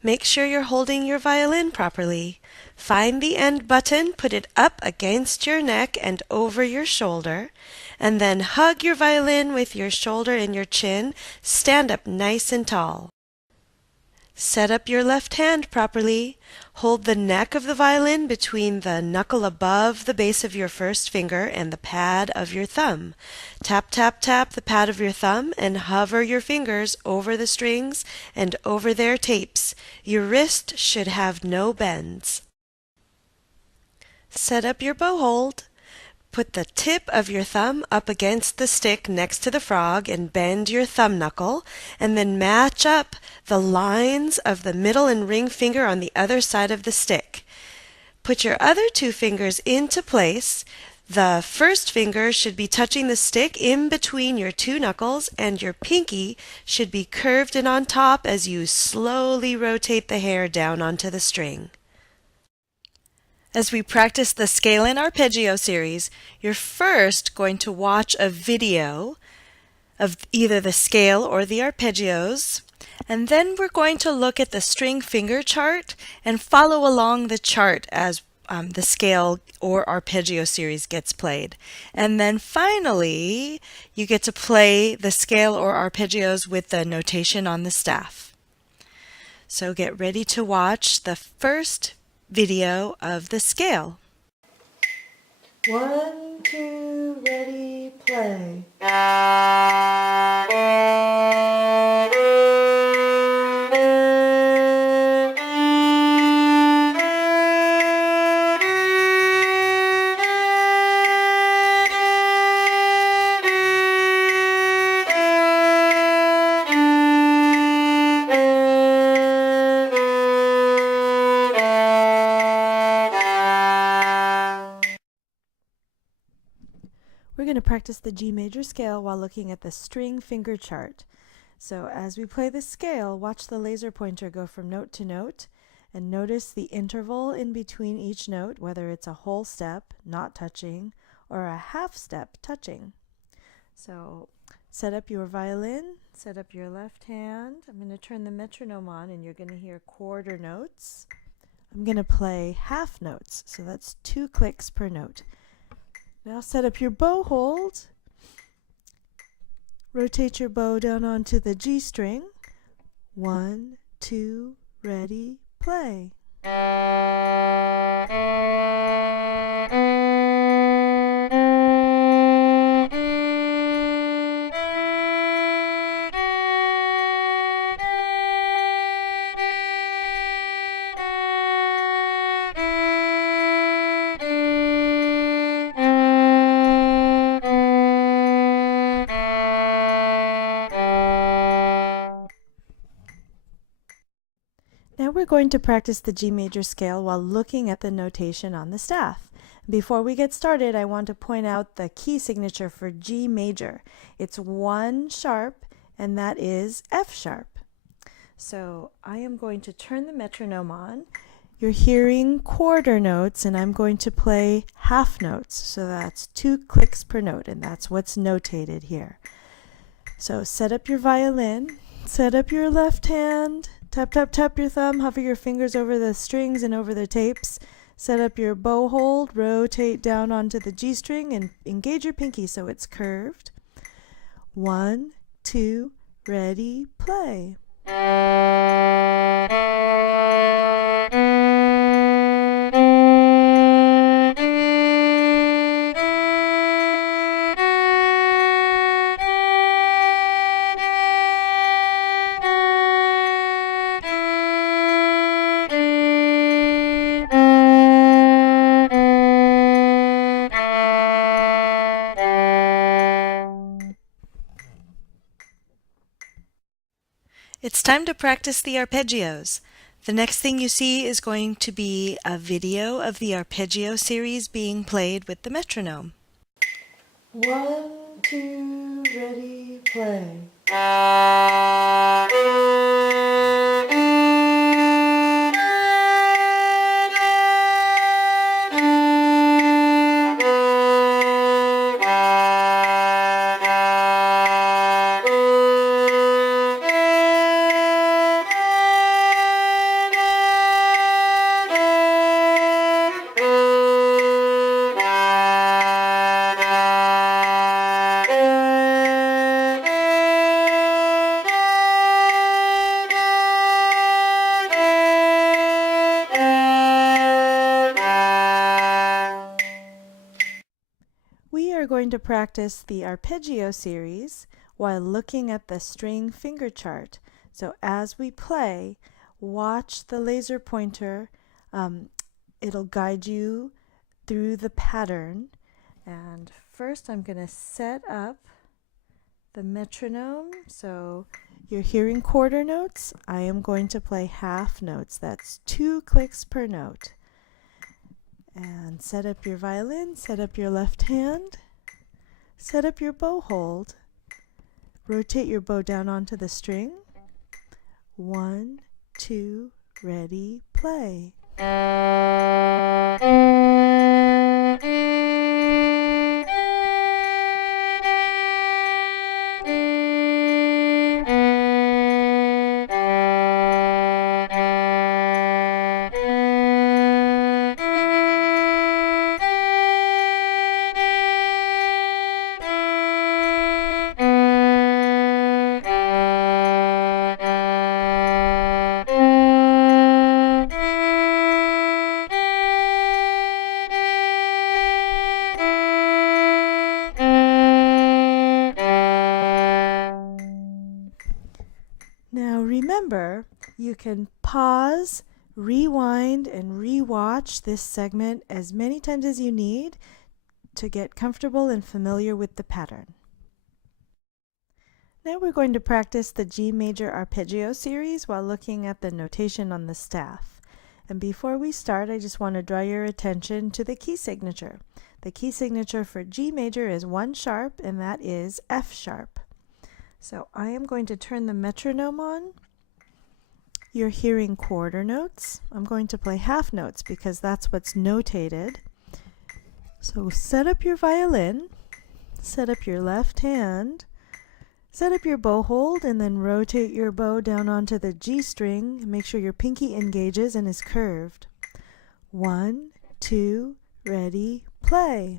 Make sure you're holding your violin properly. Find the end button, put it up against your neck and over your shoulder, and then hug your violin with your shoulder and your chin. Stand up nice and tall. Set up your left hand properly. Hold the neck of the violin between the knuckle above the base of your first finger and the pad of your thumb. Tap, tap, tap the pad of your thumb and hover your fingers over the strings and over their tapes. Your wrist should have no bends. Set up your bow hold. Put the tip of your thumb up against the stick next to the frog and bend your thumb knuckle, and then match up the lines of the middle and ring finger on the other side of the stick. Put your other two fingers into place. The first finger should be touching the stick in between your two knuckles, and your pinky should be curved and on top as you slowly rotate the hair down onto the string. As we practice the scale and arpeggio series, you're first going to watch a video of either the scale or the arpeggios, and then we're going to look at the string finger chart and follow along the chart as the scale or arpeggio series gets played. And then finally, you get to play the scale or arpeggios with the notation on the staff. So get ready to watch the first video of the scale. 1, 2, ready, play. We're going to practice the G major scale while looking at the string finger chart. So as we play the scale, watch the laser pointer go from note to note and notice the interval in between each note, whether it's a whole step, not touching, or a half step, touching. So set up your violin, set up your left hand. I'm going to turn the metronome on and you're going to hear quarter notes. I'm going to play half notes, so that's 2 clicks per note. Now set up your bow hold. Rotate your bow down onto the G string. 1, 2, ready, play. Now we're going to practice the G major scale while looking at the notation on the staff. Before we get started, I want to point out the key signature for G major. It's 1 sharp, and that is F sharp. So I am going to turn the metronome on. You're hearing quarter notes, and I'm going to play half notes. So that's 2 clicks per note, and that's what's notated here. So set up your violin, set up your left hand, tap, tap, tap your thumb, hover your fingers over the strings and over the tapes. Set up your bow hold, rotate down onto the G string and engage your pinky so it's curved. 1, 2, ready, play. It's time to practice the arpeggios. The next thing you see is going to be a video of the arpeggio series being played with the metronome. 1, 2, ready, play. going to practice the arpeggio series while looking at the string finger chart. So as we play, watch the laser pointer. It'll guide you through the pattern. And first I'm going to set up the metronome. So you're hearing quarter notes. I am going to play half notes. That's 2 clicks per note. And set up your violin, set up your left hand, set up your bow hold. Rotate your bow down onto the string. 1, 2, ready, play. Now remember, you can pause, rewind, and re-watch this segment as many times as you need to get comfortable and familiar with the pattern. Now we're going to practice the G major arpeggio series while looking at the notation on the staff. And before we start, I just want to draw your attention to the key signature. The key signature for G major is 1 sharp, and that is F sharp. So I am going to turn the metronome on. You're hearing quarter notes. I'm going to play half notes because that's what's notated. So set up your violin, set up your left hand, set up your bow hold, and then rotate your bow down onto the G string. Make sure your pinky engages and is curved. 1, 2, ready, play.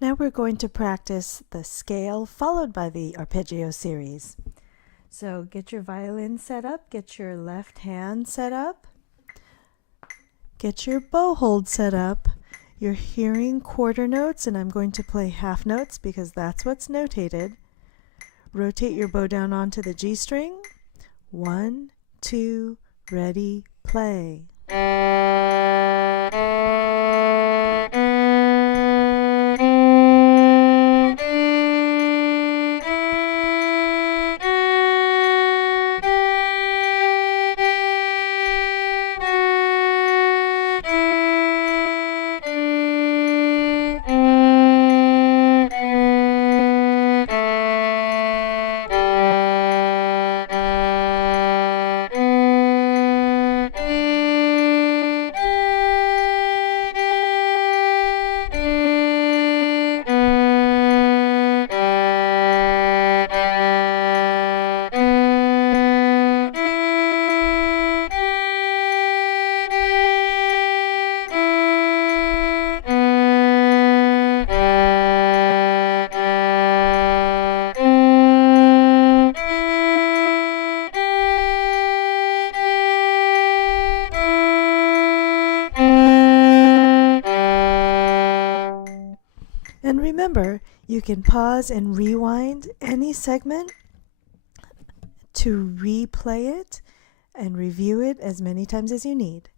Now we're going to practice the scale followed by the arpeggio series. So get your violin set up, get your left hand set up, get your bow hold set up. You're hearing quarter notes, and I'm going to play half notes because that's what's notated. Rotate your bow down onto the G string. 1, 2, ready, play. And remember, you can pause and rewind any segment to replay it and review it as many times as you need.